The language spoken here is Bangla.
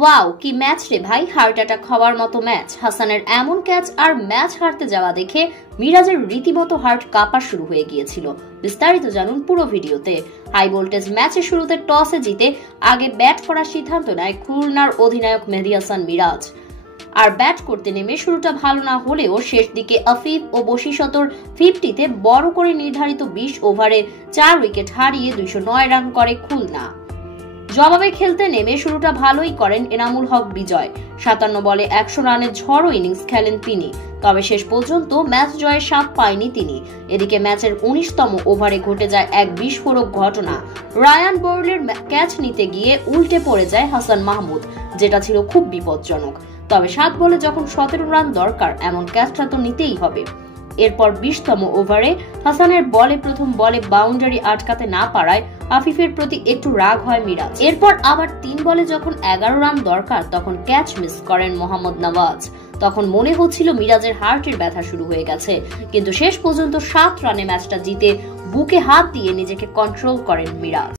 ওয়াও, কি ম্যাচ রে ভাই! হার্ট অ্যাটাক হওয়ার মতো ম্যাচ। হাসানের এমন ক্যাচ আর ম্যাচ হারতে যাওয়া দেখে মিরাজের রীতিমতো হার্ট কাঁপা শুরু হয়ে গিয়েছিল। বিস্তারিত জানুন পুরো ভিডিওতে। হাই ভোল্টেজ ম্যাচের শুরুতে টসে জিতে আগে ব্যাট করার সিদ্ধান্ত নেয় খুলনার অধিনায়ক মেহেদী হাসান মিরাজ। আর ব্যাট করতে নেমে শুরুটা ভালো না হলেও শেষ দিকে আফিফ ও বশিশতর 50-তে বড় করে নির্ধারিত 20 ওভারে 4 উইকেট হারিয়ে 209 রান করে খুলনা। জবাবে খেলতে নেমে শুরুটা ভালোই করেন এনামুল হক বিজয়। 57 বলে 100 রানের ঝড়ো ইনিংস খেলেন তিনি। তবে শেষ পর্যন্ত ম্যাচ জয়ের স্বাদ পায়নি তিনি। এদিকে ম্যাচের 19তম ওভারে ঘটে যায় এক বিস্ফোরক ঘটনা। রায়ান বোর্লের ক্যাচ নিতে গিয়ে উল্টে পড়ে যায় হাসান মাহমুদ, যেটা ছিল খুব বিপজ্জনক। তবে 7 বলে যখন 17 রান দরকার, এমন ক্যাচটা তো নিতেই হবে। এরপর 20তম ওভারে হাসানের বলে প্রথম বলে বাউন্ডারি আটকাতে না পারায় আফিফের প্রতি একটু রাগ হয় মিরাজ। এরপর আবার 3 বলে যখন 11 রান দরকার, তখন ক্যাচ মিস করেন মোহাম্মদ নওয়াজ। তখন মনে হচ্ছিল মিরাজের হার্টের ব্যথা শুরু হয়ে গেছে, কিন্তু শেষ পর্যন্ত 7 রানে ম্যাচটা জিতে বুকে হাত দিয়ে নিজেকে কন্ট্রোল করেন মিরাজ।